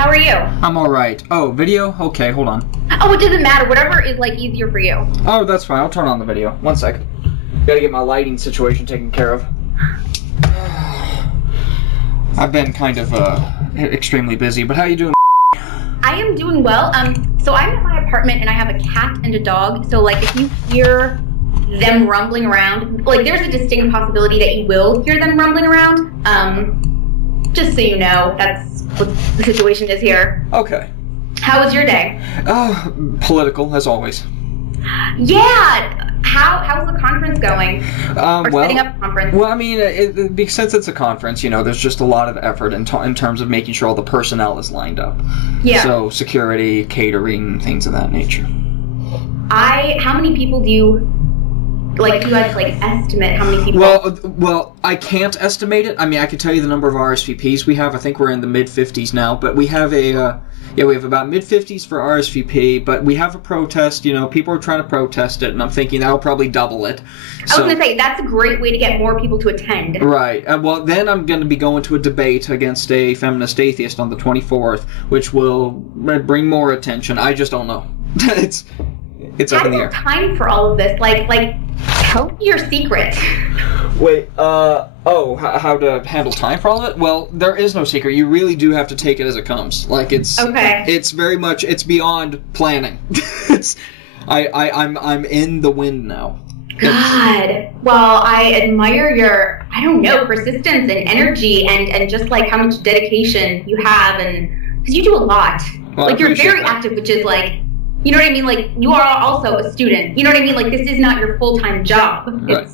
how are you? I'm alright. Oh, video? Okay, hold on. Oh, it doesn't matter. Whatever is, like, easier for you. Oh, that's fine. I'll turn on the video. 1 second. Gotta get my lighting situation taken care of. I've been kind of, extremely busy, but how you doing? I am doing well. So I'm at my apartment and I have a cat and a dog. So, like, if you hear them rumbling around, like, there's a distinct possibility that you will hear them rumbling around. Just so you know, that's what the situation is here. Okay. How was your day? Political, as always. Yeah! How's the conference going? Setting up a conference? Well, I mean, since it's a conference, you know, there's just a lot of effort in terms of making sure all the personnel is lined up. Yeah. So, security, catering, things of that nature. How many people do you... Like, you had to, like, estimate how many people... Well, I can't estimate it. I mean, I can tell you the number of RSVPs we have. I think we're in the mid-50s now, but we have we have about mid-50s for RSVP, but we have a protest, you know, people are trying to protest it, and I'm thinking that'll probably double it. I was going to say, that's a great way to get more people to attend. Right. Well, then I'm going to be going to a debate against a feminist atheist on the 24th, which will bring more attention. I just don't know. It's up in the air. How do you have time for all of this? Like, tell me your secret. Wait, how to handle time for all of it? Well, there is no secret. You really do have to take it as it comes. Like, it's very much, it's beyond planning. I'm in the wind now. God. Well, I admire your, I don't know, persistence and energy and just, like, how much dedication you have, and, because you do a lot. Well, like, you're very active, which is, like, you know what I mean? Like, you are also a student. You know what I mean? Like, this is not your full-time job. Right.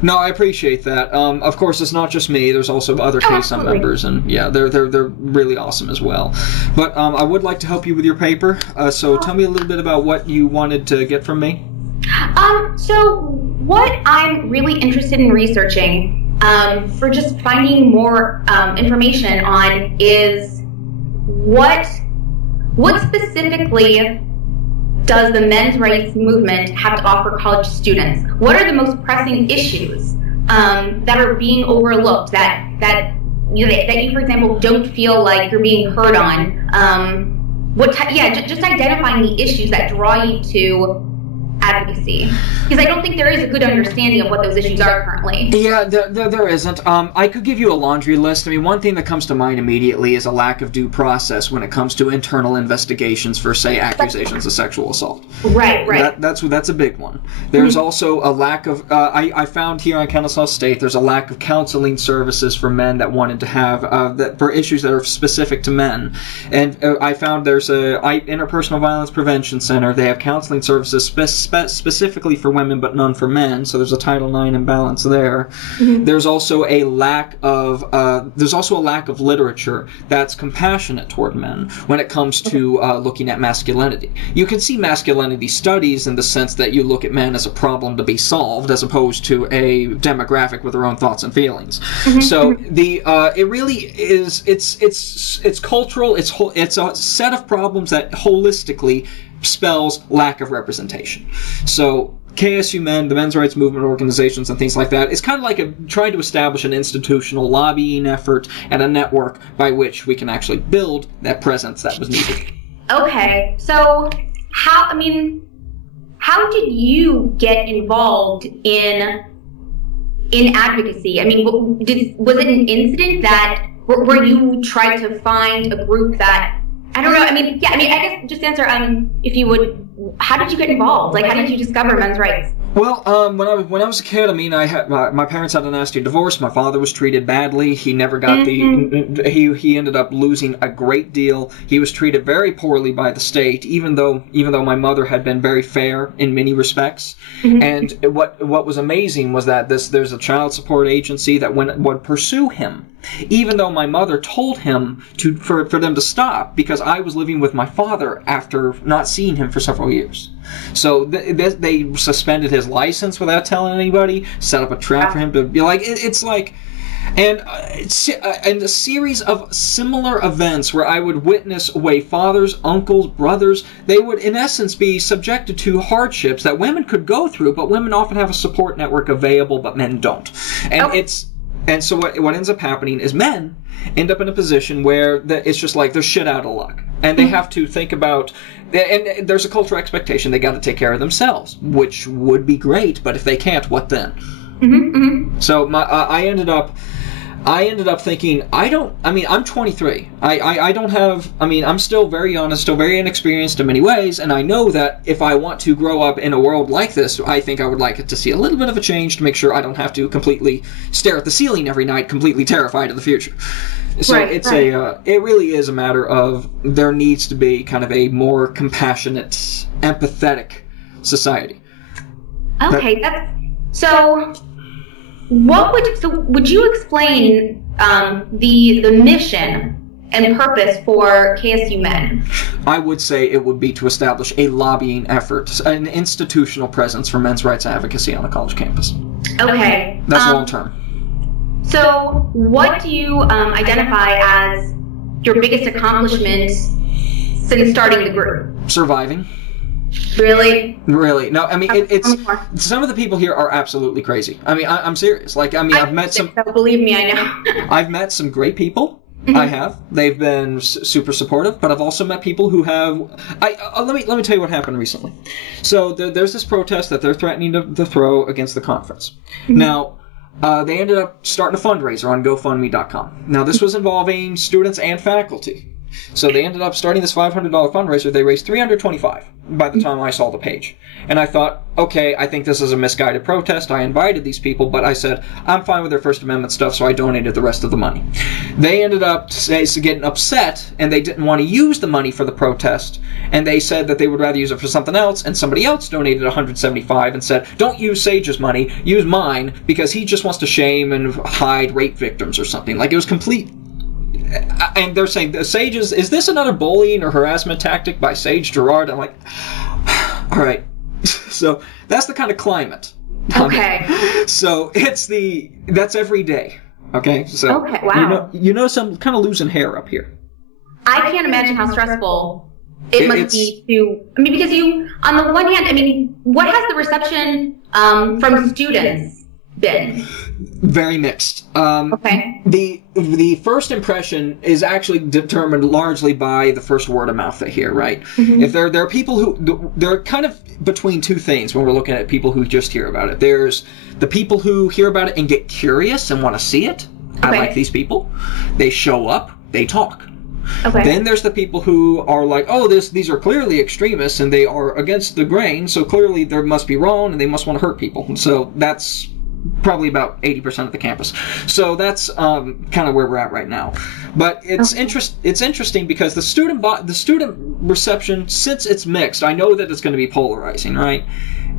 No, I appreciate that. Of course, it's not just me. There's also other KSUM members, and yeah, they're really awesome as well. But I would like to help you with your paper. So tell me a little bit about what you wanted to get from me. So what I'm really interested in researching, for just finding more information on is what specifically does the men's rights movement have to offer college students? What are the most pressing issues that are being overlooked, that you, for example, don't feel like you're being heard on? Just identifying the issues that draw you to advocacy, because I don't think there is a good understanding of what those issues are currently. Yeah, there isn't. I could give you a laundry list. I mean, one thing that comes to mind immediately is a lack of due process when it comes to internal investigations for, say, accusations of sexual assault. Right. That's a big one. There's also a lack of, I found here on Kennesaw State, there's a lack of counseling services for men that wanted to have, for issues that are specific to men. And I found there's a interpersonal violence prevention center. They have counseling services specifically for women, but none for men. So there's a Title IX imbalance there. Mm-hmm. There's also a lack of literature that's compassionate toward men when it comes to looking at masculinity. You can see masculinity studies in the sense that you look at men as a problem to be solved, as opposed to a demographic with their own thoughts and feelings. Mm-hmm. So it really is. It's cultural. It's a set of problems that holistically spells lack of representation. So KSU Men, the men's rights movement organizations and things like that, is kind of like trying to establish an institutional lobbying effort and a network by which we can actually build that presence that was needed. Okay, so how did you get involved in advocacy? I mean, was it an incident where you tried to find a group that, I don't know. I guess just answer, if you would, how did you get involved? Like, how did you discover men's rights? Well, when I was a kid, I mean, I had my parents had a nasty divorce. My father was treated badly. He never got he ended up losing a great deal. He was treated very poorly by the state, even though my mother had been very fair in many respects. Mm-hmm. And what was amazing was that there's a child support agency that would pursue him, even though my mother told him for them to stop, because I was living with my father after not seeing him for several years. So they suspended his license without telling anybody, set up a trap for him to be like, it's like, and a series of similar events where I would witness way fathers, uncles, brothers, they would in essence be subjected to hardships that women could go through, but women often have a support network available, but men don't. And And so what ends up happening is men end up in a position where it's just like they're shit out of luck. And they have to think about, and there's a cultural expectation, they got to take care of themselves, which would be great, but if they can't, what then? So I ended up thinking, I'm 23. I don't have, I'm still very honest, still very inexperienced in many ways, and I know that if I want to grow up in a world like this, I think I would like it to see a little bit of a change to make sure I don't have to completely stare at the ceiling every night, completely terrified of the future. So it really is a matter of there needs to be kind of a more compassionate, empathetic society. Okay, so would you explain the mission and purpose for KSU Men? I would say it would be to establish a lobbying effort, an institutional presence for men's rights advocacy on a college campus. Okay. That's long term. So what do you identify as your biggest accomplishment since starting the group? Surviving. Really? Really? No, it's some of the people here are absolutely crazy. I'm serious. I've met some. Believe me, I know. I've met some great people. I have. They've been super supportive, but I've also met people who have. Let me tell you what happened recently. So there's this protest that they're threatening to throw against the conference. Now. They ended up starting a fundraiser on GoFundMe.com. Now, this was involving students and faculty. So they ended up starting this $500 fundraiser. They raised $325 by the time I saw the page. And I thought, okay, I think this is a misguided protest. I invited these people, but I said, I'm fine with their First Amendment stuff, so I donated the rest of the money. They ended up getting upset, and they didn't want to use the money for the protest. And they said that they would rather use it for something else, and somebody else donated $175 and said, don't use Sage's money, use mine, because he just wants to shame and hide rape victims or something. Like, it was complete. And they're saying, Sage is this another bullying or harassment tactic by Sage Gerard? I'm like, all right. So that's the kind of climate. Okay. So that's every day. Okay. So okay, wow. You know, some kind of losing hair up here. I can't imagine how stressful it must be to. Because you, on the one hand, what has the reception from students been? Very mixed. Okay. The first impression is actually determined largely by the first word of mouth they hear, right? If there are people who, they're kind of between two things when we're looking at people who just hear about it. There's the people who hear about it and get curious and want to see it. I like these people. They show up, they talk. Okay. Then there's the people who are like, oh, these are clearly extremists and they are against the grain, so clearly they must be wrong and they must want to hurt people. And so that's probably about 80% of the campus. So that's kind of where we're at right now. But it's interesting because the student reception, since it's mixed, I know that it's going to be polarizing, right?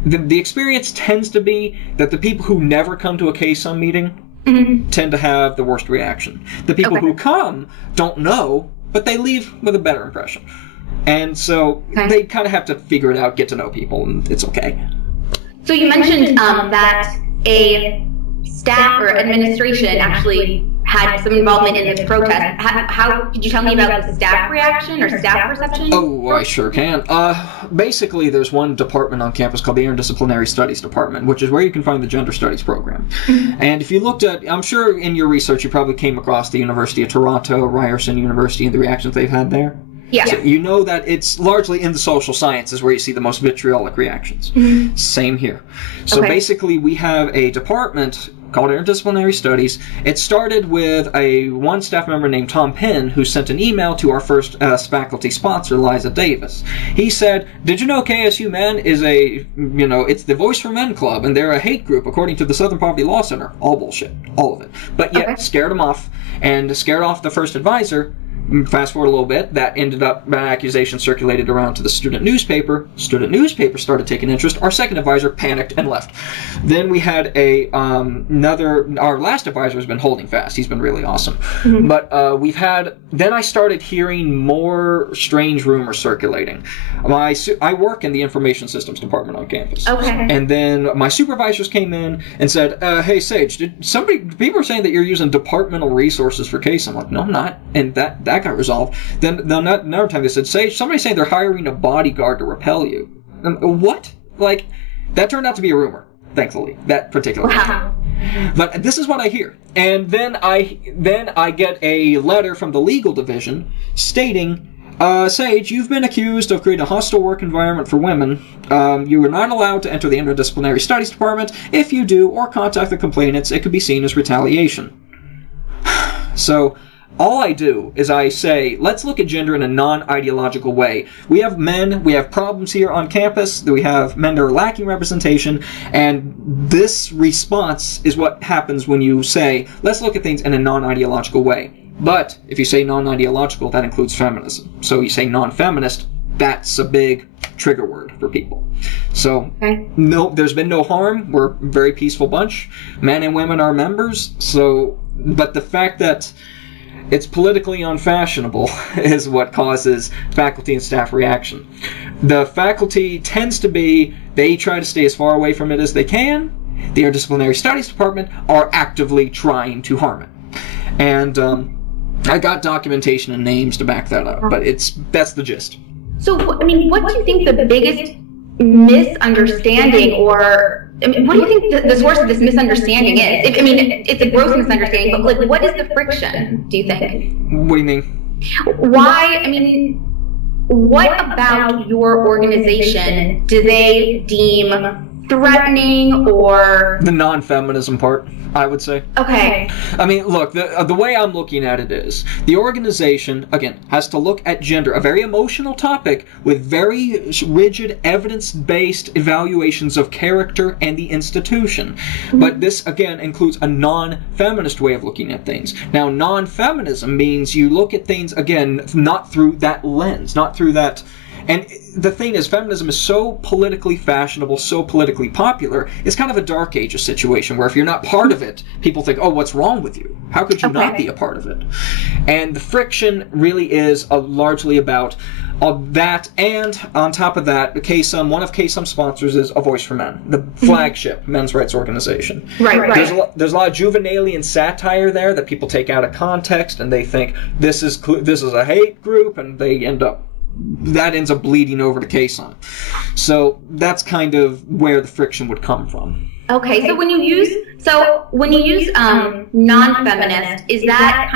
The experience tends to be that the people who never come to a KSUM meeting tend to have the worst reaction. The people who come don't know, but they leave with a better impression. And so they kind of have to figure it out, get to know people, and it's okay. So you mentioned that a staff or administration actually had some involvement in this protest. How could you tell me about the staff reaction or staff reception? Oh, I sure can. Basically, there's one department on campus called the Interdisciplinary Studies Department, which is where you can find the Gender Studies program. And if you looked at, I'm sure in your research you probably came across the University of Toronto, Ryerson University, and the reactions they've had there. Yeah. So you know that it's largely in the social sciences where you see the most vitriolic reactions. Same here. So basically we have a department called Interdisciplinary Studies. It started with one staff member named Tom Penn who sent an email to our first faculty sponsor, Liza Davis. He said, did you know KSU Men is it's the Voice for Men Club and they're a hate group according to the Southern Poverty Law Center. All bullshit. All of it. But yet scared him off and scared off the first advisor. Fast forward a little bit, that ended up, an accusation circulated around to the student newspaper. Student newspaper started taking interest. Our second advisor panicked and left. Then we had our last advisor has been holding fast. He's been really awesome. But then I started hearing more strange rumors circulating. I work in the information systems department on campus. And then my supervisors came in and said, hey, Sage, people are saying that you're using departmental resources for case. I'm like, no, I'm not. And that got resolved. Then another time they said, Sage, somebody's saying they're hiring a bodyguard to repel you. What? Like, that turned out to be a rumor, thankfully, that particular Wow. But this is what I hear. And then I get a letter from the legal division stating, Sage, you've been accused of creating a hostile work environment for women. You are not allowed to enter the interdisciplinary studies department. If you do, or contact the complainants, it could be seen as retaliation. So all I do is I say, let's look at gender in a non-ideological way. We have men, we have problems here on campus, we have men that are lacking representation, and this response is what happens when you say, let's look at things in a non-ideological way. But if you say non-ideological, that includes feminism. So you say non-feminist, that's a big trigger word for people. So no, there's been no harm. We're a very peaceful bunch. Men and women are members. So, but the fact that it's politically unfashionable is what causes faculty and staff reaction. The faculty tends to be, they try to stay as far away from it as they can. The interdisciplinary studies department are actively trying to harm it. And I got documentation and names to back that up, but that's the gist. So, I mean, what do you think the biggest misunderstanding, or I mean, what do you think the source of this misunderstanding is? I mean, it's a gross misunderstanding, but like, what is the friction, do you think? What do you mean? Why, I mean, what about your organization do they deem threatening, or... The non-feminism part, I would say. Okay. I mean, look, the way I'm looking at it is, the organization, again, has to look at gender, a very emotional topic, with very rigid, evidence-based evaluations of character and the institution. But this, again, includes a non-feminist way of looking at things. Now, non-feminism means you look at things, again, not through that lens, not through that... And the thing is, feminism is so politically fashionable, so politically popular, it's kind of a Dark Ages situation where if you're not part of it, people think, oh, what's wrong with you? How could you not be a part of it? And the friction really is largely about that, and on top of that, one of KSUM's sponsors is A Voice for Men, the flagship men's rights organization. Right. There's a lot of juvenalian satire there that people take out of context, and they think this is a hate group, and that ends up bleeding over to KSUM. So that's kind of where the friction would come from. Okay, so when you use non-feminist, is that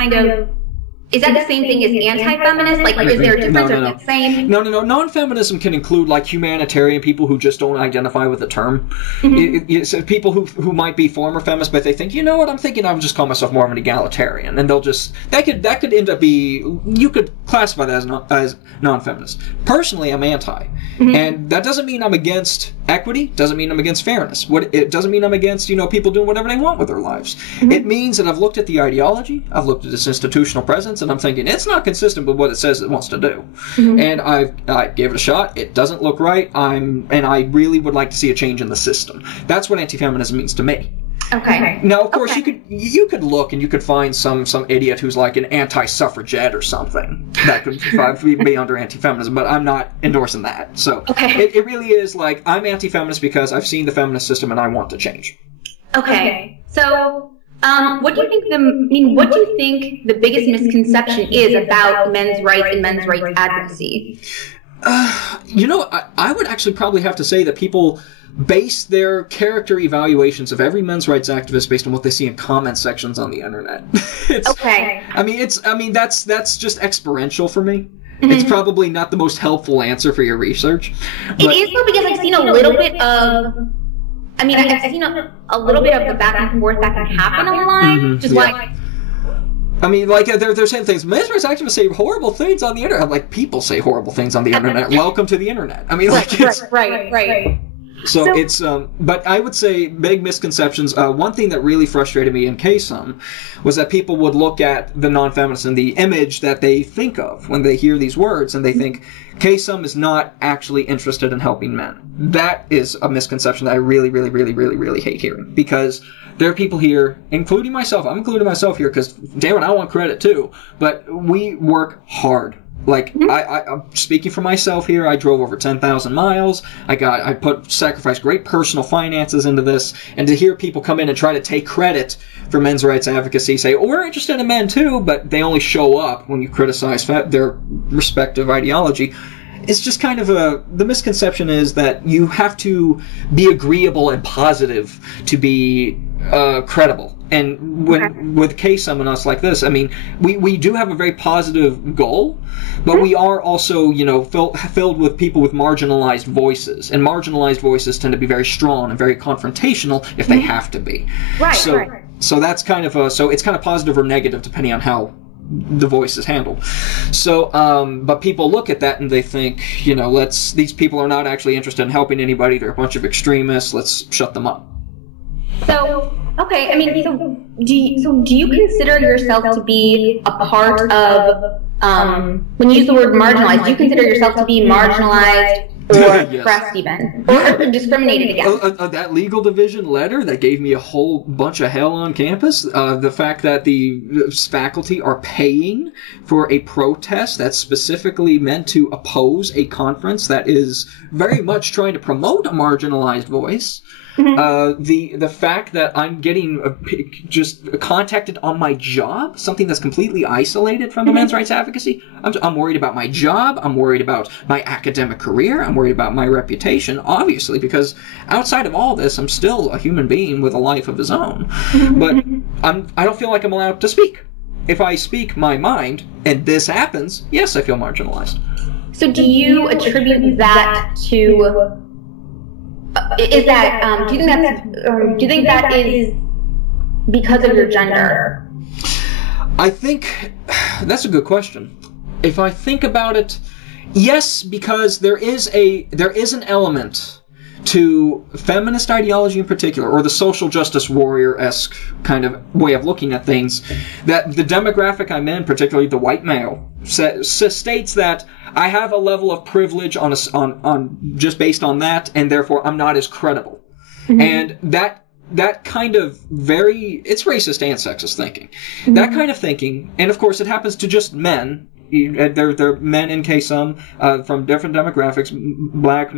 the same thing as anti-feminist? Like, is there a difference, or is it the same? No. Non-feminism can include, like, humanitarian people who just don't identify with the term. So people who might be former feminists, but they think, you know what, I'm just call myself more of an egalitarian. And they'll just, that could end up you could classify that as non-feminist. Personally, I'm anti. And that doesn't mean I'm against equity, doesn't mean I'm against fairness. It doesn't mean I'm against, people doing whatever they want with their lives. It means that I've looked at the ideology, I've looked at its institutional presence, and I'm thinking it's not consistent with what it says it wants to do. And I gave it a shot. It doesn't look right. And I really would like to see a change in the system. That's what anti-feminism means to me. Okay. Now, of course, you could look and you could find some idiot who's like an anti-suffragette or something that could be under anti-feminism, but I'm not endorsing that. So it really is like, I'm anti-feminist because I've seen the feminist system and I want to change. Okay. So, what do you think the biggest misconception is about men's rights and men's rights advocacy? I would actually probably have to say that people base their character evaluations of every men's rights activist based on what they see in comment sections on the internet. That's just experiential for me. It's probably not the most helpful answer for your research. It is, though, because I've seen a little bit of... I've seen a little bit of the back and forth that can happen online. They're saying things. Men's rights activists say horrible things on the internet. I'm like, people say horrible things on the internet. Welcome to the internet. Right. So it's, but I would say big misconceptions. One thing that really frustrated me in KSUM was that people would look at the non-feminists and the image that they think of when they hear these words, and they think KSUM is not actually interested in helping men. That is a misconception that I really, really, really, really, really hate hearing, because there are people here, including myself. I'm including myself here because, damn it, I want credit too. But we work hard. Like, I'm speaking for myself here. I drove over 10,000 miles. I sacrificed great personal finances into this. And to hear people come in and try to take credit for men's rights advocacy, say, oh, we're interested in men too, but they only show up when you criticize their respective ideology. It's just kind of the misconception is that you have to be agreeable and positive to be credible. And with KSUM and us like this, I mean, we do have a very positive goal, but we are also, filled with people with marginalized voices, and marginalized voices tend to be very strong and very confrontational if they have to be. Right. So that's kind of so it's kind of positive or negative depending on how the voice is handled. So, but people look at that and they think, these people are not actually interested in helping anybody. They're a bunch of extremists. Let's shut them up. So, okay, I mean, do you consider yourself to be a part of, when you use the word marginalized, do you consider yourself to be marginalized or oppressed even, or discriminated against? That legal division letter that gave me a whole bunch of hell on campus, the fact that the faculty are paying for a protest that's specifically meant to oppose a conference that is very much trying to promote a marginalized voice. The fact that I'm getting just contacted on my job, something that's completely isolated from the men's rights advocacy. I'm worried about my job. I'm worried about my academic career. I'm worried about my reputation, obviously, because outside of all this, I'm still a human being with a life of his own. But I don't feel like I'm allowed to speak. If I speak my mind and this happens, yes, I feel marginalized. So do you attribute that to... do you think that is because of your gender? I think that's a good question. If I think about it, yes, because there is an element to feminist ideology in particular, or the social justice warrior-esque kind of way of looking at things, that the demographic I'm in, particularly the white male, states that I have a level of privilege on just based on that, and therefore I'm not as credible. And that kind of it's racist and sexist thinking. That kind of thinking, and of course it happens to just men. They're men in KSUM from different demographics, black,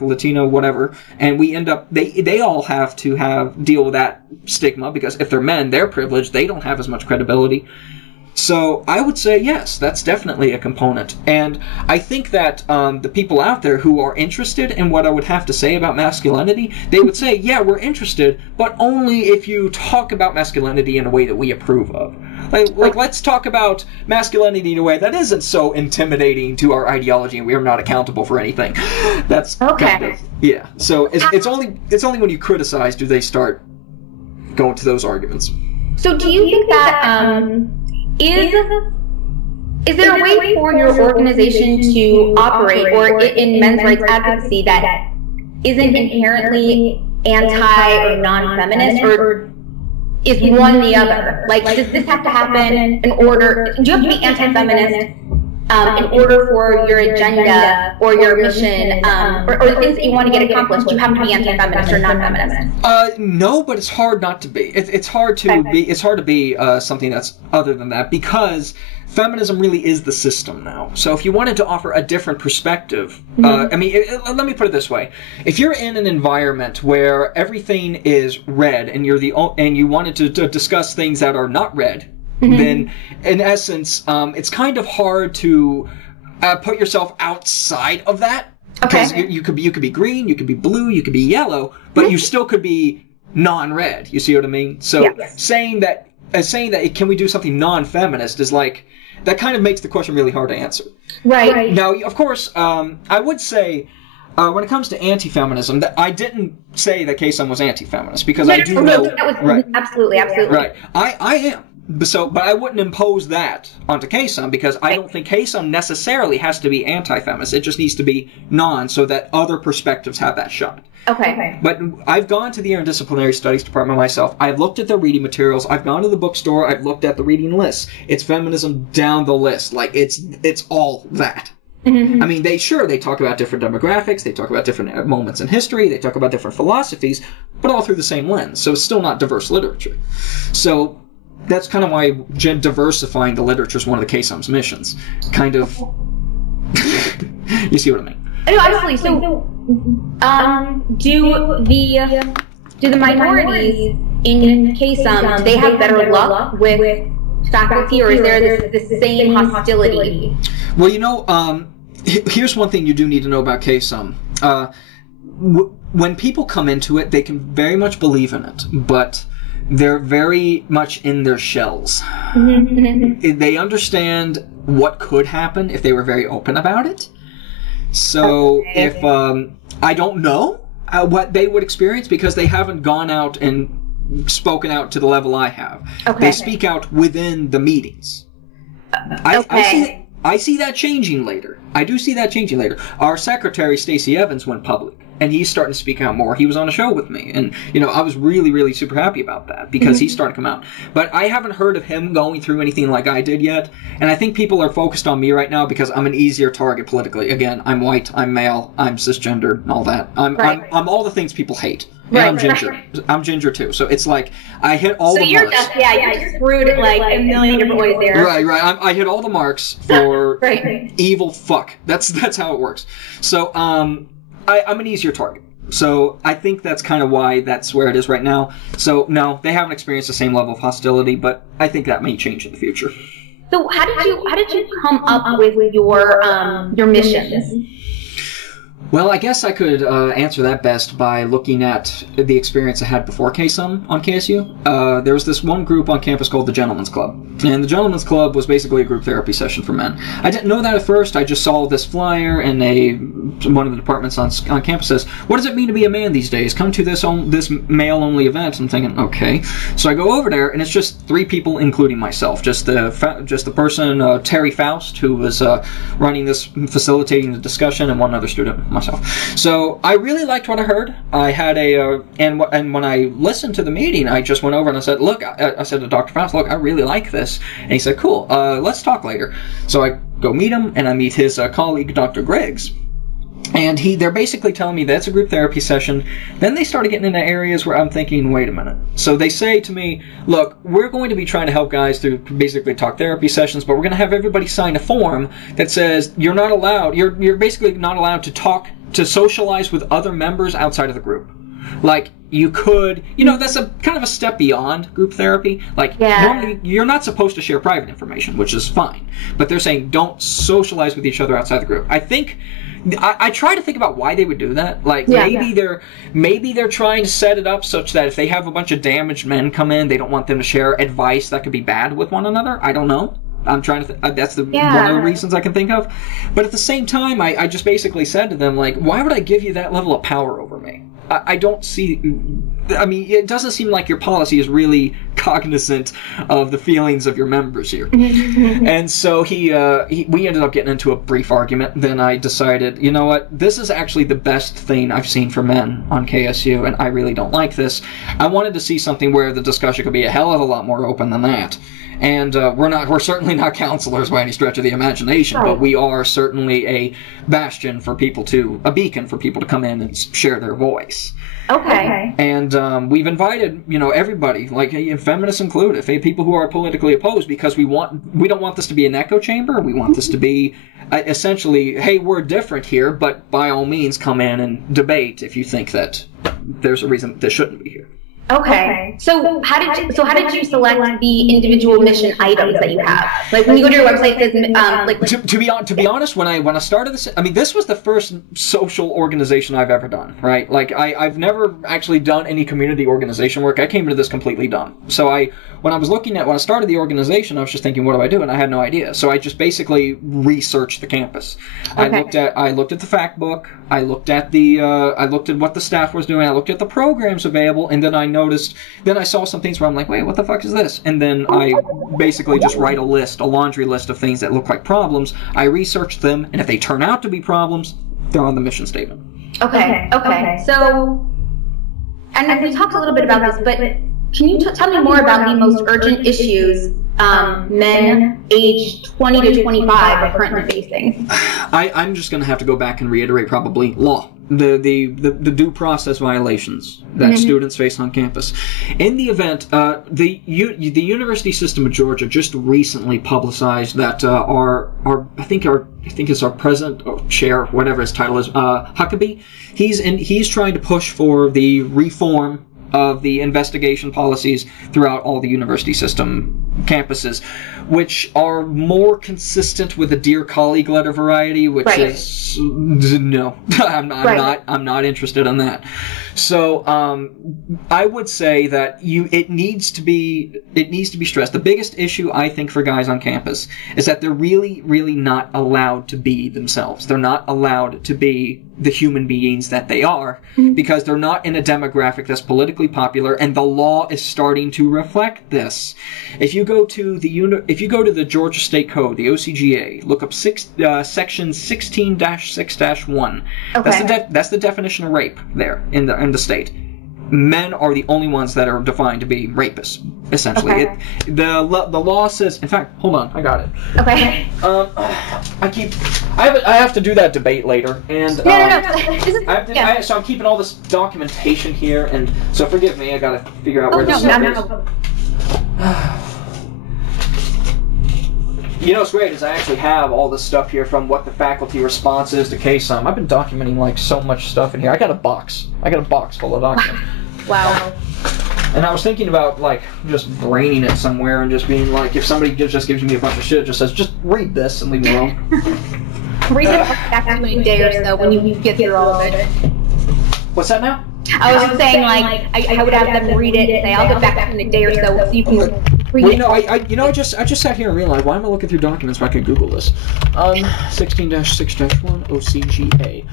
Latino, whatever, and we end up they all have to deal with that stigma because if they're men, they're privileged. They don't have as much credibility. So I would say yes, that's definitely a component. And I think that the people out there who are interested in what I would have to say about masculinity, they would say, yeah, we're interested, but only if you talk about masculinity in a way that we approve of. Like let's talk about masculinity in a way that isn't so intimidating to our ideology and we are not accountable for anything. That's okay. Kind of, yeah. So it's only when you criticize do they start going to those arguments. So do you think that is there a way for your organization to operate, or in men's rights advocacy, that isn't inherently anti or non-feminist, or is one the other? Like, does this have to happen in order? Do you have to be anti-feminist in order for your agenda or your mission, or the things that you want to get accomplished? Do you have to be anti-feminist or non-feminist? No, but it's hard not to be. It's hard to be. It's hard to be something that's other than that, because feminism really is the system now. So if you wanted to offer a different perspective, let me put it this way: if you're in an environment where everything is red and you wanted to discuss things that are not red, then in essence, it's kind of hard to put yourself outside of that. Because you could be green, you could be blue, you could be yellow, but you still could be non-red. You see what I mean? So saying that can we do something non-feminist is like, that kind of makes the question really hard to answer. Right. Now, of course, I would say when it comes to anti-feminism, that I didn't say that KSUM was anti-feminist, because I do know. That was absolutely. Right. I am. But I wouldn't impose that onto KSUM, because I don't think KSUM necessarily has to be anti-feminist. It just needs to be so that other perspectives have that shot. Okay. But I've gone to the Interdisciplinary Studies Department myself. I've looked at the reading materials. I've gone to the bookstore. I've looked at the reading lists. It's feminism down the list. Like, it's all that. I mean, they talk about different demographics, they talk about different moments in history, they talk about different philosophies, but all through the same lens. So it's still not diverse literature. So that's kind of why diversifying the literature is one of the KSUM's missions. Kind of, you see what I mean? No, absolutely. So, do the minorities in KSUM, do they have better luck with faculty, or is there this same hostility? Well, here's one thing you do need to know about KSUM. when people come into it, they can very much believe in it, but they're very much in their shells. They understand what could happen if they were very open about it. So if I don't know what they would experience because they haven't gone out and spoken out to the level I have. They speak out within the meetings. I see that changing later. I do see that changing later. Our secretary, Stacey Evans, went public, and he's starting to speak out more. He was on a show with me, and I was really, really super happy about that because he's starting to come out. But I haven't heard of him going through anything like I did yet, and I think people are focused on me right now because I'm an easier target politically. Again, I'm white, I'm male, I'm cisgender, and all that. I'm all the things people hate. And I'm ginger. I'm ginger too. So it's like I hit all the marks. So you're screwed like a million different ways there. Right. I hit all the marks for evil fuck. That's how it works. So I'm an easier target. So I think that's kind of why that's where it is right now. So no, they haven't experienced the same level of hostility, but I think that may change in the future. So how did you come up with your missions? Well, I guess I could answer that best by looking at the experience I had before KSUM on KSU. There was this one group on campus called the Gentlemen's Club. And the Gentlemen's Club was basically a group therapy session for men. I didn't know that at first. I just saw this flyer in one of the departments on campus says, "What does it mean to be a man these days? Come to this male-only event." I'm thinking, okay. So I go over there, and it's just 3 people, including myself. Just the person, Terry Faust, who was running this, facilitating the discussion, and one other student, myself. So I really liked what I heard. I had and when I listened to the meeting, I just went over and I said, "Look," I said to Dr. Faust, "Look, I really like this." And he said, "Cool, let's talk later." So I go meet him, and I meet his colleague, Dr. Griggs. And they're basically telling me that's a group therapy session. Then they started getting into areas where I'm thinking, wait a minute. So they say to me, "Look, we're going to be trying to help guys through basically talk therapy sessions, but we're going to have everybody sign a form that says you're not allowed, you're basically not allowed to socialize with other members outside of the group. Like, you could, that's a kind of a step beyond group therapy. Like, normally you're not supposed to share private information, which is fine. But they're saying don't socialize with each other outside the group. I try to think about why they would do that. Like, maybe they're trying to set it up such that if they have a bunch of damaged men come in, they don't want them to share advice that could be bad with one another. I don't know. I'm trying to that's one of the reasons I can think of. But at the same time, I just basically said to them, like, why would I give you that level of power over me? I don't see... I mean, it doesn't seem like your policy is really cognizant of the feelings of your members here. And so we ended up getting into a brief argument. Then I decided, you know what? This is actually the best thing I've seen for men on KSU, and I really don't like this. I wanted to see something where the discussion could be a hell of a lot more open than that. And we're certainly not counselors by any stretch of the imagination, but we are certainly a bastion for people a beacon for people to come in and share their voice. Okay. And we've invited, everybody, like feminists included, people who are politically opposed, because we don't want this to be an echo chamber. We want this to be essentially, hey, we're different here, but by all means come in and debate if you think that there's a reason this shouldn't be here. Okay. So how did you select the individual mission items that you have? Like when you go to your website, it says to be honest, when I started this, I mean, this was the first social organization I've ever done, right? Like I've never actually done any community organization work. I came into this completely dumb. So when I started the organization, I was just thinking, what do I do? And I had no idea. So I just basically researched the campus. Okay. I looked at the fact book. I looked at what the staff was doing. I looked at the programs available, and then I saw some things where I'm like, wait, what the fuck is this? And then I basically just write a laundry list of things that look like problems. I research them, and if they turn out to be problems, they're on the mission statement. Okay. So, and we talked a little bit about this, but can you tell me more about the most urgent issues men aged 20 to 25 are currently facing? I'm just going to have to go back and reiterate probably law. The due process violations that students face on campus. In the event, the University System of Georgia just recently publicized that I think it's our president or chair, whatever his title is, Huckabee. He's trying to push for the reform of the investigation policies throughout all the university system campuses, which are more consistent with the Dear Colleague letter variety, which is no, I'm not interested in that. So I would say that it needs to be stressed. The biggest issue I think for guys on campus is that they're really, really not allowed to be themselves. They're not allowed to be the human beings that they are because they're not in a demographic that's politically popular, and the law is starting to reflect this. If you go to the Georgia State Code, the OCGA, look up section 16-6-1. Okay. That's the definition of rape there in the state. Men are the only ones that are defined to be rapists, essentially. Okay. The law says. In fact, hold on, I got it. Okay. I have to do that debate later, and no. So I'm keeping all this documentation here, and so forgive me. I got to figure out where this stuff is. You know what's great is I actually have all this stuff here from what the faculty response is to KSUM. I've been documenting like so much stuff in here. I got a box full of documents. Wow. And I was thinking about like just braining it somewhere and just being like, if somebody just gives me a bunch of shit, just says, just read this and leave me alone. Read it back to a day or so when you get through all of it. What's that now? I was just saying, like, I would have them read it and say, I'll get back to you in a day or so you can read it. I just sat here and realized, why am I looking through documents when I could Google this? 16-6-1 OCGA.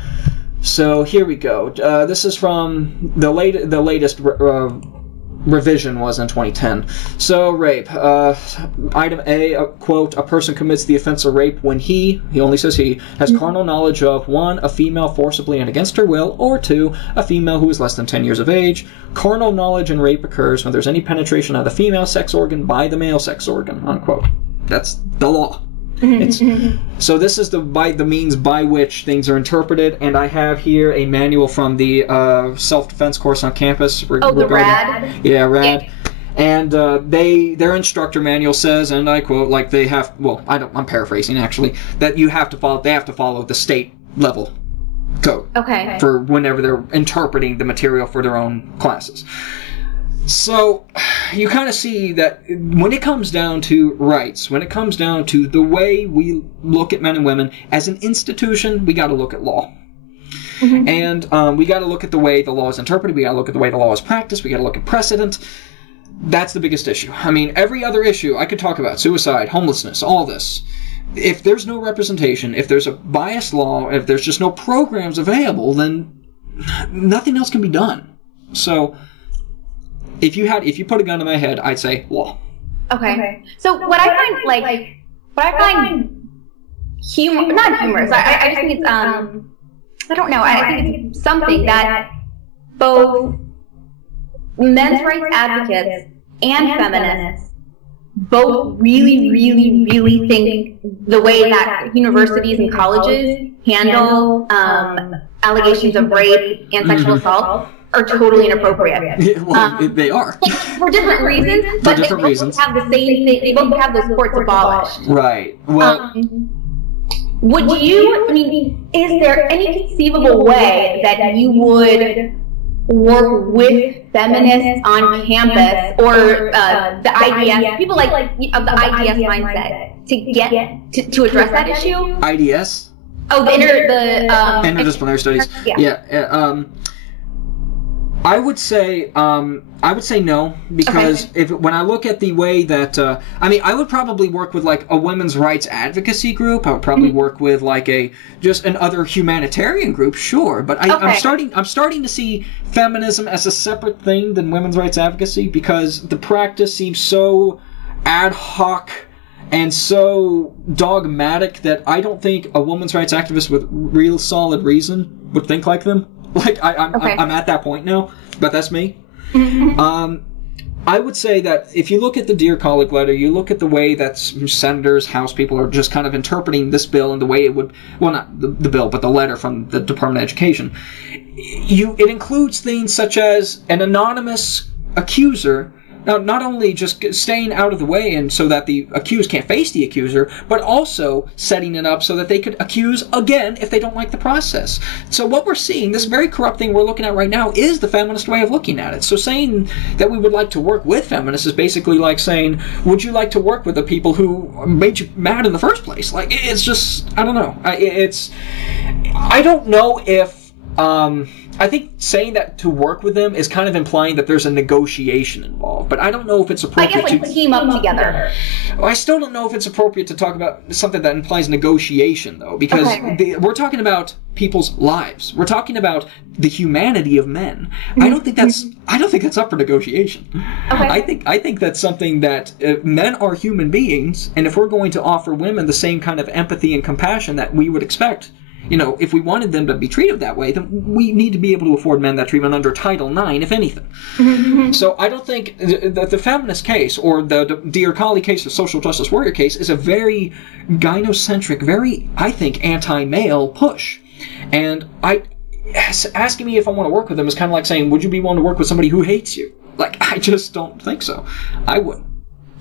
So here we go. This is from the latest revision was in 2010. So rape. Item A, quote, a person commits the offense of rape when he only says he, has carnal knowledge of 1, a female forcibly and against her will, or 2, a female who is less than 10 years of age. Carnal knowledge in rape occurs when there's any penetration of the female sex organ by the male sex organ, unquote. That's the law. So this is the means by which things are interpreted, and I have here a manual from the self-defense course on campus. The RAD? Yeah, RAD. And their instructor manual says, and I quote, like they have, well, I'm paraphrasing actually, that they have to follow the state level code. Okay. For whenever they're interpreting the material for their own classes. So, you kind of see that when it comes down to rights, when it comes down to the way we look at men and women, as an institution, we got to look at law. And we got to look at the way the law is interpreted, we got to look at the way the law is practiced, we got to look at precedent. That's the biggest issue. I mean, every other issue I could talk about, suicide, homelessness, all this. If there's no representation, if there's a biased law, if there's just no programs available, then nothing else can be done. So, if you put a gun to my head, I'd say law. Okay. So what I find not humorous. I just think it's I don't know. I think it's something that both men's rights advocates and feminists both really, really, really think the way that universities and colleges handle allegations of rape and sexual assault are totally inappropriate. They are. For different reasons, but they both have the same thing. They both have those courts abolished. Right. Well, is there any conceivable way that you would work with feminists on campus or the IDS, people like of the IDS mindset to get to address that issue? IDS? Oh, the interdisciplinary studies. Yeah. I would say no, because when I look at the way that I would probably work with like a women's rights advocacy group. I would probably work with like another humanitarian group, sure. But I'm starting to see feminism as a separate thing than women's rights advocacy, because the practice seems so ad hoc and so dogmatic that I don't think a women's rights activist with real solid reason would think like them. Like, I'm at that point now, but that's me. I would say that if you look at the Dear Colleague letter, you look at the way that senators, House people are just kind of interpreting this bill and the way it would, well, not the bill, but the letter from the Department of Education. It includes things such as an anonymous accuser not only just staying out of the way and so that the accused can't face the accuser, but also setting it up so that they could accuse again if they don't like the process. So what we're seeing, this very corrupt thing we're looking at right now, is the feminist way of looking at it. So saying that we would like to work with feminists is basically like saying, would you like to work with the people who made you mad in the first place? Like, it's just, I don't know. I don't know if, I think saying that to work with them is kind of implying that there's a negotiation involved, but I don't know if it's appropriate I guess, like, team up together. I still don't know if it's appropriate to talk about something that implies negotiation, though, because we're talking about people's lives. We're talking about the humanity of men. I don't think that's up for negotiation. I think that's something that men are human beings, and if we're going to offer women the same kind of empathy and compassion that we would expect, if we wanted them to be treated that way, then we need to be able to afford men that treatment under Title IX, if anything. So I don't think the feminist case, or the Dear Colleague case, the social justice warrior case, is a very gynocentric, very, I think, anti-male push. And asking me if I want to work with them is kind of like saying, would you be willing to work with somebody who hates you? Like, I just don't think so. I wouldn't.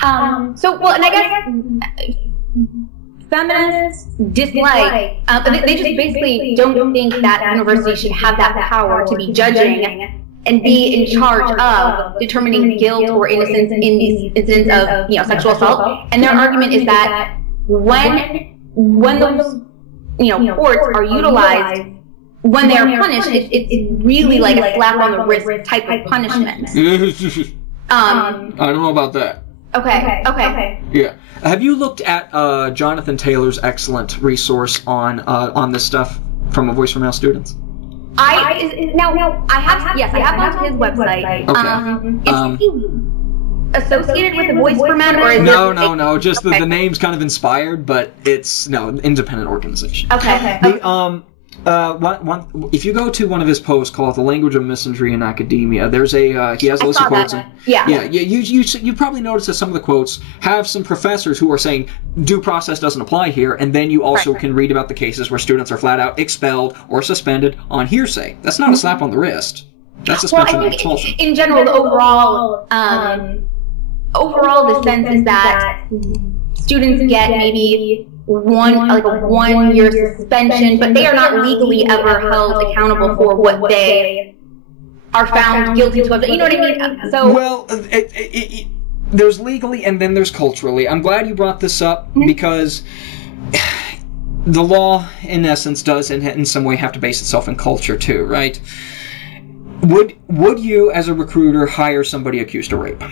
And I guess feminists dislike, they just basically don't think that universities should have that power to be judging and be in charge of determining guilt or innocence in these incidents of sexual assault. And their argument is that when those courts are utilized, when they are punished, it's really like a slap on the wrist type of punishment. I don't know about that. Okay. Yeah. Have you looked at Jonathan Taylor's excellent resource on this stuff from A Voice for Male Students? I have gone to his website. Okay. Is he associated with A Voice for Men, or is No. Just the name's kind of inspired, but it's independent organization. Okay. If you go to one of his posts called "The Language of Misandry in Academia," there's he has a list of quotes. You probably noticed that some of the quotes have some professors who are saying due process doesn't apply here, and then you also can read about the cases where students are flat out expelled or suspended on hearsay. That's not a slap on the wrist. That's suspension and expulsion. In general, the overall the sense is that students get maybe a 1-year suspension, but they are not legally ever held accountable for what they are found guilty to. You know what I mean? So, well, there's legally and then there's culturally. I'm glad you brought this up because the law, in essence, does in some way have to base itself in culture too, right? Would you, as a recruiter, hire somebody accused of rape?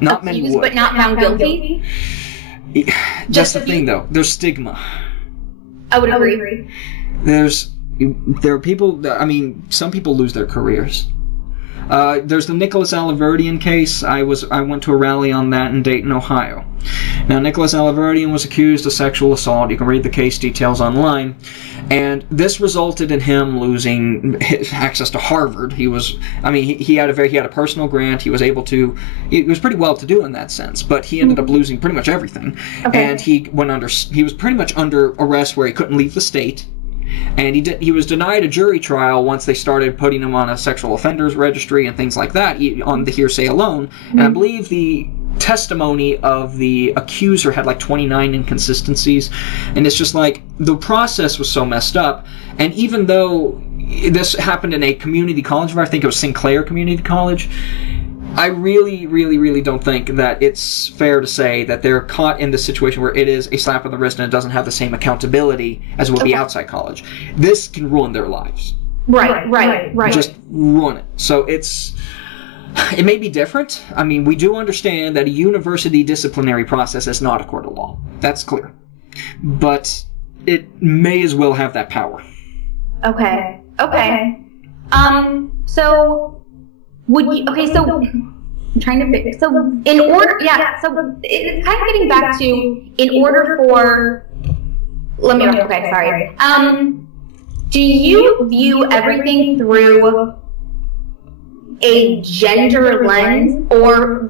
Not many would. But not found guilty? That's the thing, though. There's stigma. I would agree. There are people, some people lose their careers. There's the Nicholas Alaverdian case. I went to a rally on that in Dayton, Ohio. Now, Nicholas Alaverdian was accused of sexual assault. You can read the case details online. And this resulted in him losing his access to Harvard. He had a personal grant. He was pretty well to do in that sense, but he ended up losing pretty much everything. And he was pretty much under arrest where he couldn't leave the state. And he was denied a jury trial once they started putting him on a sexual offenders registry and things like that on the hearsay alone. And I believe the testimony of the accuser had like 29 inconsistencies, and it's just like the process was so messed up. And even though this happened in a community college, I think it was Sinclair Community College, I really, really, really don't think that it's fair to say that they're caught in this situation where it is a slap on the wrist and it doesn't have the same accountability as it would be outside college. This can ruin their lives. Right. Just ruin it. So it may be different. I mean, we do understand that a university disciplinary process is not a court of law. That's clear. But it may as well have that power. Okay. So would you, so I'm trying to figure, so in order, so it's kind of getting back to, in order for, do you view everything through a gender lens, or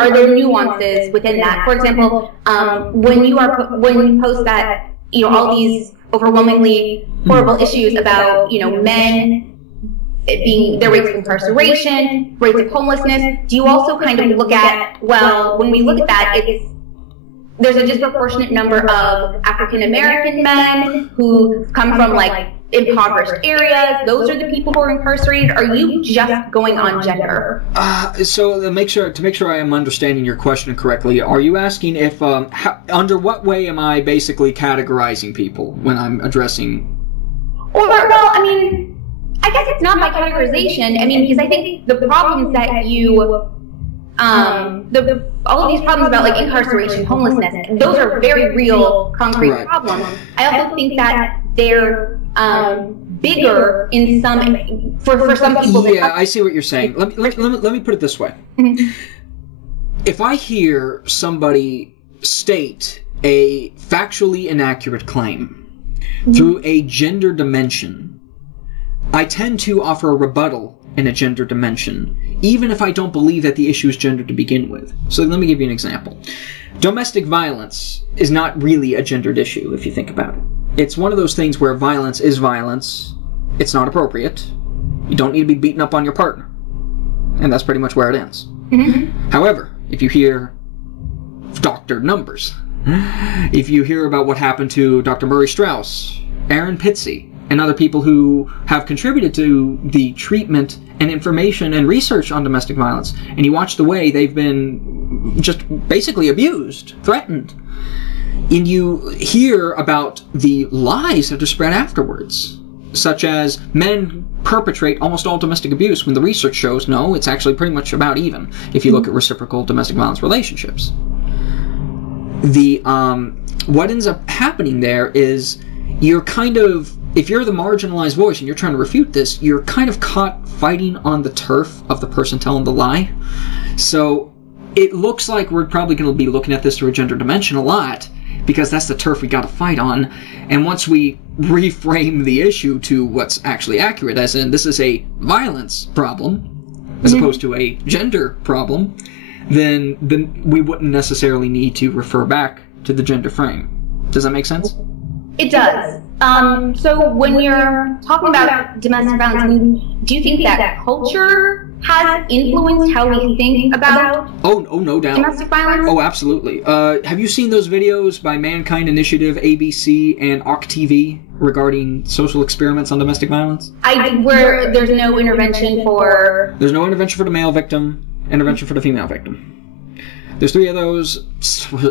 are there nuances within that? For example, when you post that, all these overwhelmingly horrible issues about, men it being their rates of incarceration, rates of homelessness, do you also kind of look at, well, when we look at that, there's a disproportionate number of African American men who come from like impoverished areas. Those are the people who are incarcerated. Are you just going on gender? So to make sure I am understanding your question correctly, are you asking if under what way am I basically categorizing people when I'm addressing? Or well, I mean, I guess it's not by categorization. I mean, because I think the problems that you all of these problems about like incarceration, homelessness, those are very real, concrete problems. I also think that they're bigger in some for some people. Yeah, I see what you're saying. Let me put it this way. If I hear somebody state a factually inaccurate claim through a gender dimension, I tend to offer a rebuttal in a gender dimension, even if I don't believe that the issue is gender to begin with. So let me give you an example. Domestic violence is not really a gendered issue, if you think about it. It's one of those things where violence is violence. It's not appropriate. You don't need to be beaten up on your partner. And that's pretty much where it ends. Mm-hmm. However, if you hear doctored numbers, if you hear about what happened to Dr. Murray Strauss, Aaron Pitsey, and other people who have contributed to the treatment and information and research on domestic violence, and you watch the way they've been just basically abused, threatened, and you hear about the lies that are spread afterwards, such as men perpetrate almost all domestic abuse when the research shows no, it's actually pretty much about even if you look at reciprocal domestic violence relationships. What ends up happening there is you're kind of, if you're the marginalized voice and you're trying to refute this, you're kind of caught fighting on the turf of the person telling the lie. So it looks like we're probably going to be looking at this through a gender dimension a lot, because that's the turf we got to fight on. And once we reframe the issue to what's actually accurate, as in this is a violence problem as opposed to a gender problem, then we wouldn't necessarily need to refer back to the gender frame. Does that make sense? It does. So when you're talking about domestic violence, do you think that culture has influenced how we think about no doubt. domestic violence? Oh, absolutely. Have you seen those videos by Mankind Initiative, ABC, and OCTV regarding social experiments on domestic violence? Where there's no intervention for... There's no intervention for the male victim, intervention for the female victim. There's 3 of those.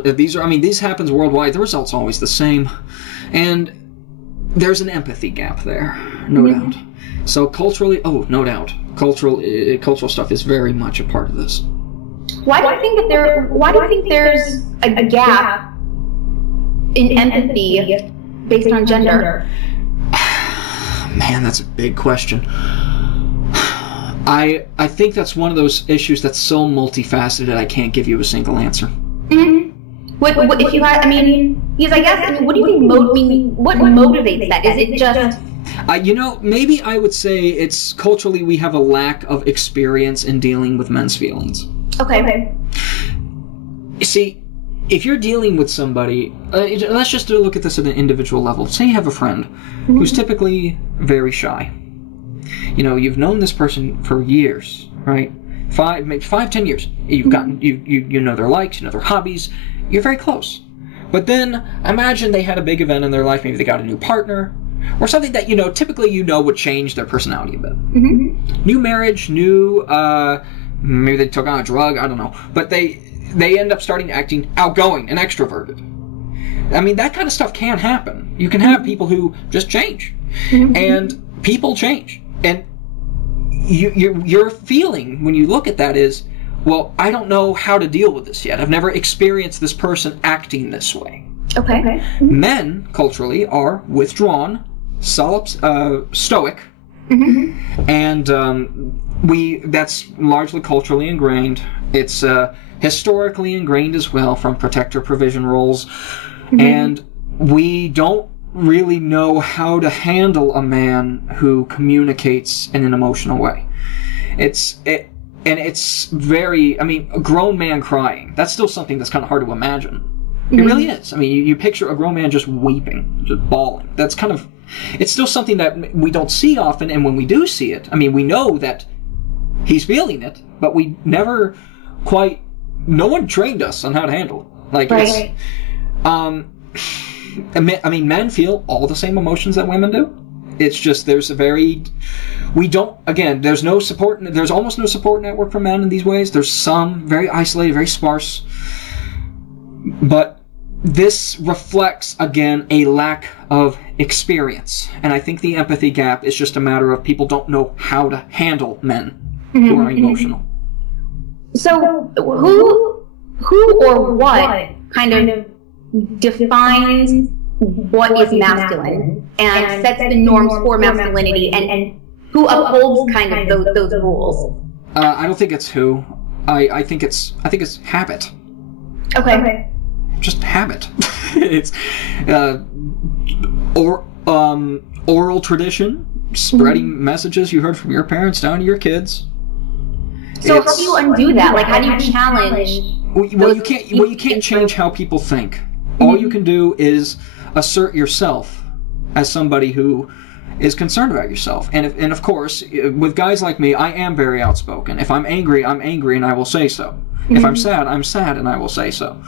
These happens worldwide. The result's always the same. And there's an empathy gap there, no doubt. So culturally, no doubt, cultural stuff is very much a part of this. Why do you think there's a gap in empathy based on gender? Man, that's a big question. I think that's one of those issues that's so multifaceted I can't give you a single answer. What if you had? Because I guess, what do you think? What motivates that? Is it just? Maybe I would say it's culturally we have a lack of experience in dealing with men's feelings. Okay. You see, if you're dealing with somebody, let's just look at this at an individual level. Say you have a friend who's typically very shy. You've known this person for years, right? 5-10 years. You've gotten, you know their likes, you know their hobbies. You're very close. But then imagine they had a big event in their life. Maybe they got a new partner or something that typically would change their personality a bit. New marriage, maybe they took on a drug, I don't know. But they end up starting acting outgoing and extroverted. That kind of stuff can happen. You can have people who just change. And people change. And your feeling when you look at that is, well, I don't know how to deal with this yet. I've never experienced this person acting this way. Okay. Men, culturally, are withdrawn, stoic, and that's largely culturally ingrained. It's historically ingrained as well from protector provision roles, and we don't really know how to handle a man who communicates in an emotional way. And it's very, a grown man crying, that's still something that's kind of hard to imagine. It really is. I mean, you picture a grown man just weeping, just bawling. That's kind of... It's still something that we don't see often, and when we do see it, I mean, we know that he's feeling it, but we never quite... No one trained us on how to handle it. Like, right. I mean, men feel all the same emotions that women do. It's just there's a very... We don't... Again, there's almost no support network for men in these ways. There's some very isolated, very sparse. But this reflects, again, a lack of experience. And I think the empathy gap is just a matter of people don't know how to handle men who are emotional. So who or what kind of defines what is masculine and sets the norms for masculinity, and who upholds kind of those rules? I don't think it's who. I think it's habit. Okay. Just habit. It's oral tradition, spreading messages you heard from your parents down to your kids. So how do you undo that? Like, how do you challenge? Well, you can't change how people think. All you can do is assert yourself as somebody who is concerned about yourself. And of course, with guys like me, I am very outspoken. If I'm angry, and I will say so. If I'm sad, I'm sad, and I will say so.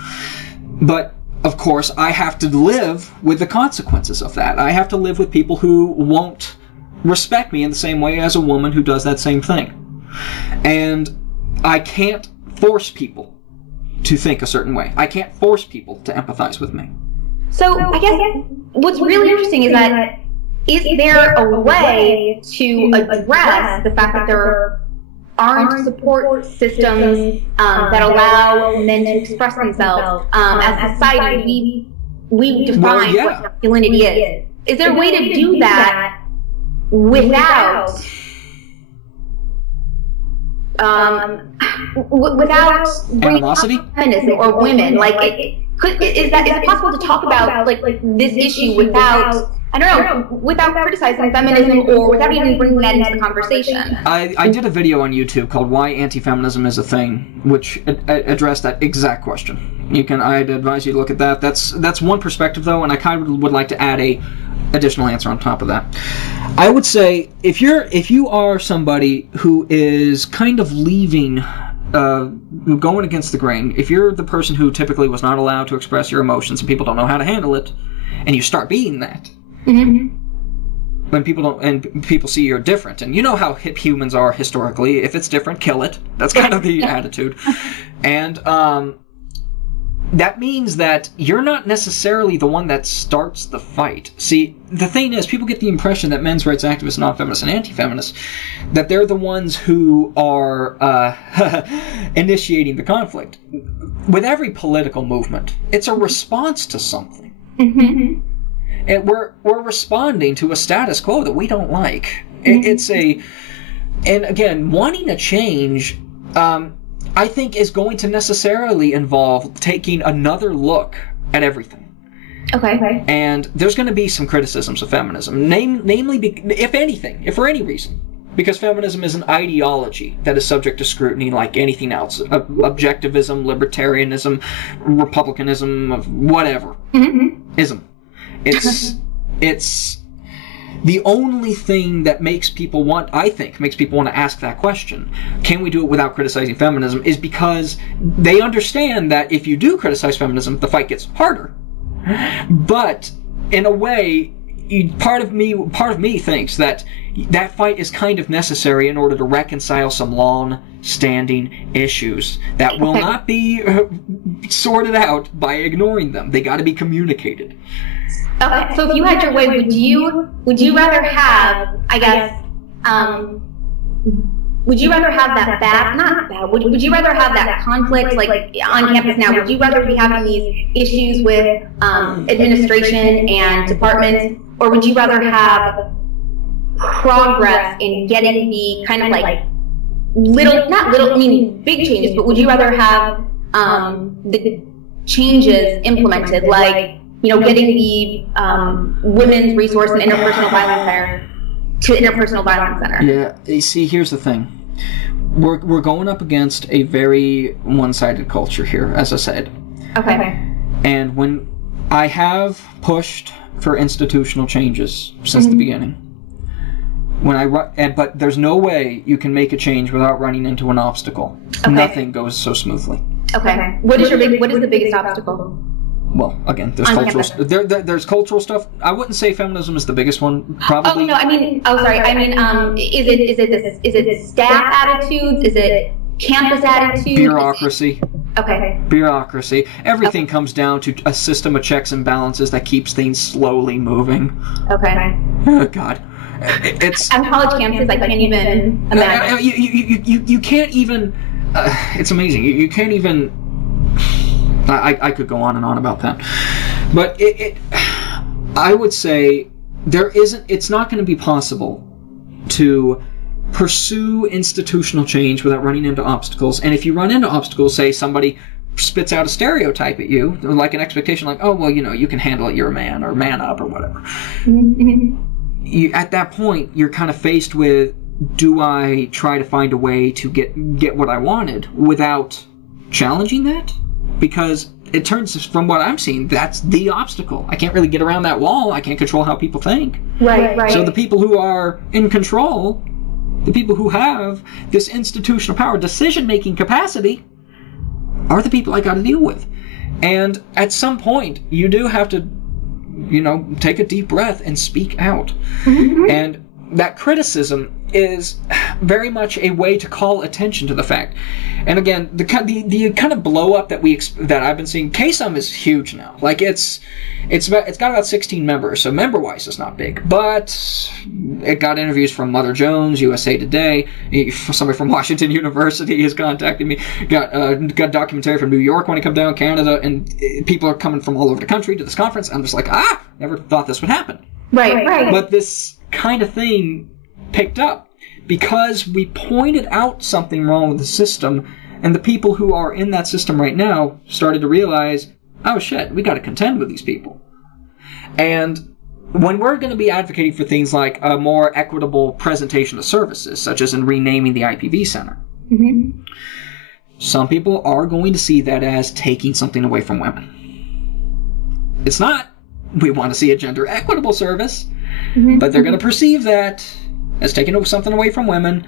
But, of course, I have to live with the consequences of that. I have to live with people who won't respect me in the same way as a woman who does that same thing. And I can't force people to think a certain way. I can't force people to empathize with me. So I guess what's really interesting is that is there a way to address the fact that there aren't support systems that allow men to express themselves? As a society, we define what masculinity is. Is there a way to do that without animosity, feminism or women? Like, is it possible to talk about like this issue without, I don't know, without criticizing feminism or without even bringing that into the conversation? I did a video on YouTube called "Why Anti-Feminism is a Thing," which addressed that exact question. I'd advise you to look at that. That's one perspective though, and I kind of would like to add a additional answer on top of that. I would say if you are somebody who is kind of leaving, going against the grain, if you're the person who typically was not allowed to express your emotions and people don't know how to handle it, and you start being that, when people see you're different, and you know how hip humans are historically. If it's different, kill it. That's kind of the attitude, and that means that you're not necessarily the one that starts the fight. See, the thing is, people get the impression that men's rights activists, non-feminists, and anti-feminists, that they're the ones who are initiating the conflict. With every political movement, it's a response to something. And we're responding to a status quo that we don't like. And again, wanting a change, I think, is going to necessarily involve taking another look at everything. Okay. And there's going to be some criticisms of feminism, namely, if for any reason, because feminism is an ideology that is subject to scrutiny like anything else. Objectivism, libertarianism, republicanism, whatever. Ism. It's the only thing that makes people want to ask that question, can we do it without criticizing feminism, is because they understand that if you do criticize feminism, the fight gets harder. But in a way, part of me thinks that fight is kind of necessary in order to reconcile some long-standing issues that will not be sorted out by ignoring them. They got to be communicated. Okay, so if you had your way, would you rather have, I guess, would you rather have that would you rather have that conflict, like on campus now? Would you rather be having these issues with administration and departments, or would you rather have progress in getting the kind of like big changes, but would you rather have the changes implemented, like, getting the Women's Resource and Interpersonal Violence Center to Interpersonal Violence Center? Yeah, you see, here's the thing. We're going up against a very one-sided culture here, as I said. Okay. And when I have pushed for institutional changes since the beginning, but there's no way you can make a change without running into an obstacle. Okay. Nothing goes so smoothly. Okay. What is the biggest obstacle? Well, again, there's cultural. There's cultural stuff. I wouldn't say feminism is the biggest one. Probably. Oh no, sorry. Is it staff attitudes? Is it campus attitudes? Bureaucracy. Okay. Bureaucracy. Everything comes down to a system of checks and balances that keeps things slowly moving. Okay. Oh God. It's on college campuses. I can't even imagine. You can't even. It's amazing. You can't even. I could go on and on about that, but I would say it's not going to be possible to pursue institutional change without running into obstacles. And if you run into obstacles, say somebody spits out a stereotype at you, like an expectation, like, oh well, you can handle it, you're a man, or man up, or whatever. At that point, you're kind of faced with, do I try to find a way to get what I wanted without challenging that? Because it turns, from what I'm seeing, that's the obstacle. I can't really get around that wall. I can't control how people think. Right. So the people who are in control, the people who have this institutional power, decision-making capacity, are the people I got to deal with. And at some point, you do have to, take a deep breath and speak out. Mm-hmm. And that criticism is very much a way to call attention to the fact. And again, the kind of blow up that I've been seeing, KSUM is huge now. Like it's got about 16 members, so member wise it's not big, but it got interviews from Mother Jones, USA Today. Somebody from Washington University has contacted me. Got documentary from New York when I come down, Canada, and people are coming from all over the country to this conference. I'm just like, never thought this would happen. Right. But this kind of thing picked up because we pointed out something wrong with the system, and the people who are in that system right now started to realize, oh shit, we got to contend with these people. And when we're going to be advocating for things like a more equitable presentation of services, such as in renaming the IPV Center, mm-hmm. some people are going to see that as taking something away from women. It's not. We want to see a gender equitable service, mm-hmm. but they're going to perceive that as taking something away from women.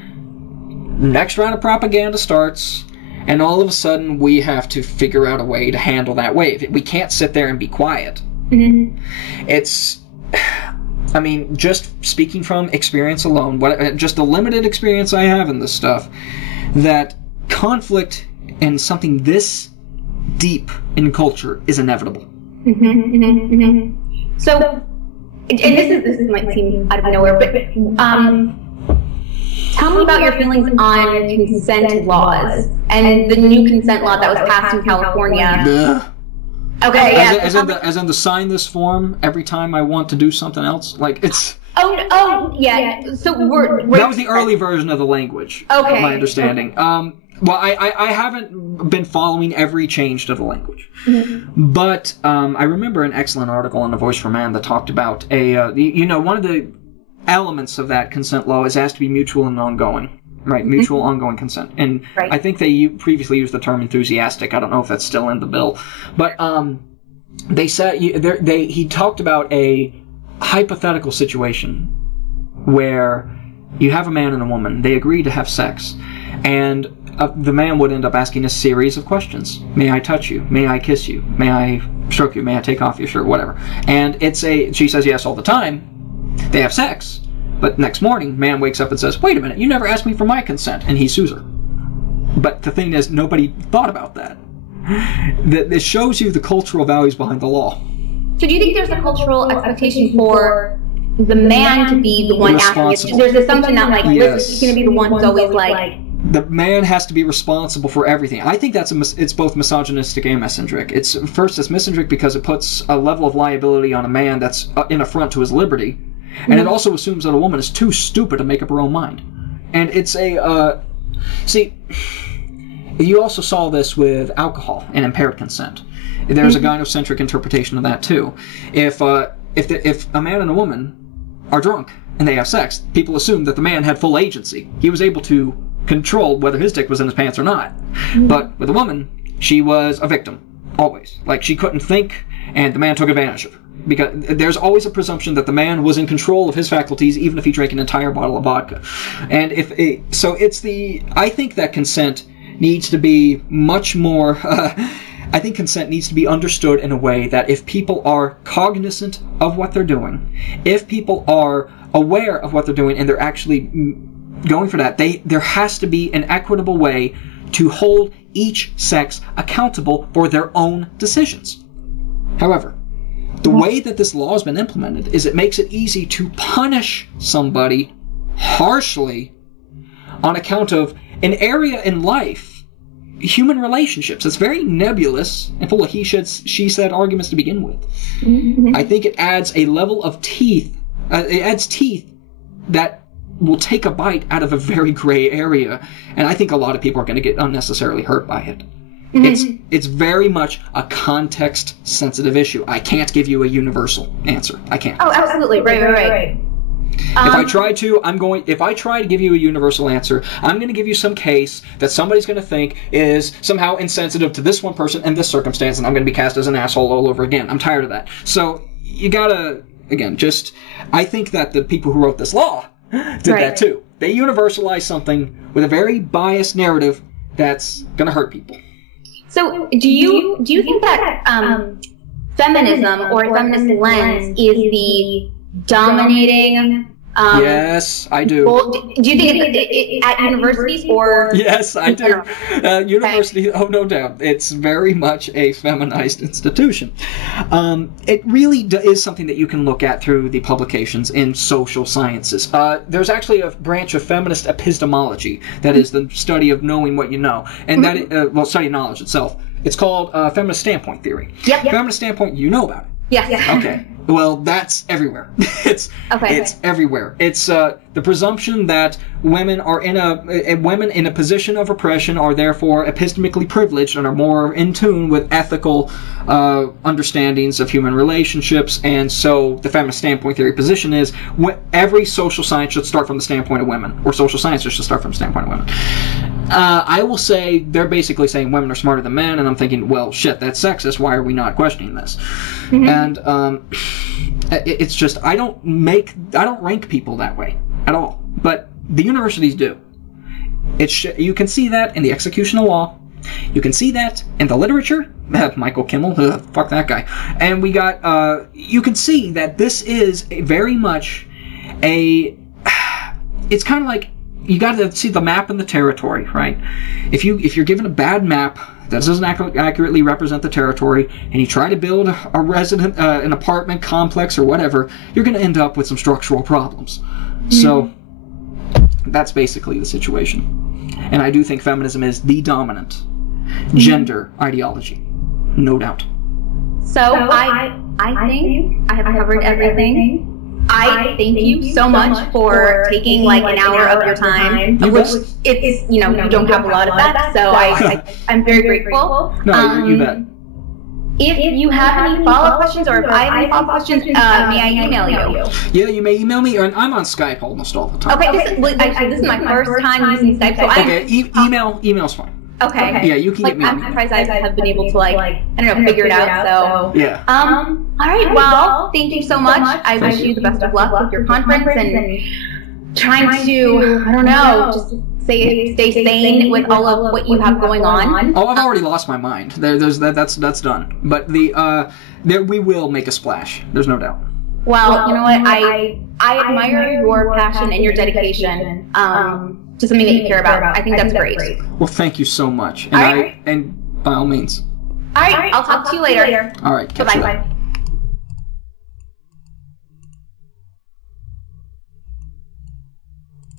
Next round of propaganda starts, and all of a sudden we have to figure out a way to handle that wave. We can't sit there and be quiet. Mm-hmm. Just speaking from experience alone, just the limited experience I have in this stuff, that conflict in something this deep in culture is inevitable. Mm-hmm, mm-hmm, mm-hmm. So, and this might seem out of nowhere, but tell me about your feelings on consent laws and the new consent law that was passed in California. Okay, as in the sign this form every time I want to do something else, like it's. Oh, yeah. So that was the early version of the language. Okay. My understanding. Well, I haven't been following every change to the language, mm-hmm. but I remember an excellent article in The Voice for Man that talked about one of the elements of that consent law is has to be mutual and ongoing, right? Mutual mm-hmm. ongoing consent, and right. I think they previously used the term enthusiastic. I don't know if that's still in the bill, but they said he talked about a hypothetical situation where you have a man and a woman, they agree to have sex, and the man would end up asking a series of questions. May I touch you? May I kiss you? May I stroke you? May I take off your shirt? Whatever. And she says yes all the time. They have sex. But next morning, man wakes up and says, wait a minute, you never asked me for my consent. And he sues her. But the thing is, nobody thought about that. This shows you the cultural values behind the law. So do you think there's a cultural expectation for the man to be the one asking? There's an assumption that, yes. He's going to be the one who's always the man has to be responsible for everything. I think it's both misogynistic and misandric. It's misandric because it puts a level of liability on a man that's an affront to his liberty, and it also assumes that a woman is too stupid to make up her own mind. And it's see, you also saw this with alcohol and impaired consent. There's a gynocentric interpretation of that too. If a man and a woman are drunk and they have sex, people assume that the man had full agency. He was able to control whether his dick was in his pants or not. But with a woman, she was a victim Always. Like, she couldn't think, and the man took advantage of her. Because there's always a presumption that the man was in control of his faculties, even if he drank an entire bottle of vodka. And I think that consent needs to be much more, I think consent needs to be understood in a way that if people are cognizant of what they're doing, if people are aware of what they're doing and they're actually going for that, there has to be an equitable way to hold each sex accountable for their own decisions. However, the way that this law has been implemented is it makes it easy to punish somebody harshly on account of an area in life, human relationships. It's very nebulous and full of he said, she said arguments to begin with. Mm-hmm. I think it adds a level of teeth. It adds teeth that will take a bite out of a very gray area, and I think a lot of people are going to get unnecessarily hurt by it. Mm-hmm. It's very much a context-sensitive issue. I can't give you a universal answer. I can't. Oh, absolutely. Right. If I try to give you a universal answer, I'm going to give you some case that somebody's going to think is somehow insensitive to this one person and this circumstance, and I'm going to be cast as an asshole all over again. I'm tired of that. So you gotta, again, I think that the people who wrote this law did that too. They universalized something with a very biased narrative that's going to hurt people. So, do you think that feminism or feminist lens is the dominating? Yes, I do. Well, do you think it's at universities or? Yes, I do. University, oh no doubt, it's very much a feminized institution. It really is something that you can look at through the publications in social sciences. There's actually a branch of feminist epistemology that is the study of knowing what you know, and that study of knowledge itself. It's called feminist standpoint theory. Yep. Feminist standpoint, you know about it. Yes. Okay. Well, that's everywhere. It's everywhere. It's the presumption that women in a position of oppression are therefore epistemically privileged and are more in tune with ethical understandings of human relationships. And so the feminist standpoint theory position is every social science should start from the standpoint of women, or social sciences should start from the standpoint of women. I will say they're basically saying women are smarter than men, and I'm thinking, well, shit, that's sexist. Why are we not questioning this? Mm-hmm. And it's just I don't rank people that way at all, but the universities do. You can see that in the execution of law. You can see that in the literature. Michael Kimmel, fuck that guy. And we got. You can see that this is very much it's kind of like. You got to see the map and the territory, right? If you're given a bad map that doesn't accurately represent the territory, and you try to build an apartment complex or whatever, you're going to end up with some structural problems. Mm-hmm. So that's basically the situation. And I do think feminism is the dominant gender ideology, no doubt. So I think I have covered everything. I thank you so much for taking like an hour of your time, which it's you don't have a lot of that, so I'm very grateful. No, you bet. If you have any follow-up questions, or if I have any follow-up questions, may I email you? Yeah, you may email me, and I'm on Skype almost all the time. Okay, this is my first time using Skype, so email's fine. Okay. Yeah, you can get me. I'm surprised I have been able to figure it out. So yeah. All right. Well, thank you so much. I wish you the best of luck with your conference and trying to just stay sane with all of what you have going on. Oh, I've already lost my mind. That's done. But we will make a splash. There's no doubt. Well, you know what? I admire your passion and your dedication. To something that you care about. I think that's great. Well, thank you so much. And and by all means. All right. I'll talk to you later. All right. Bye-bye.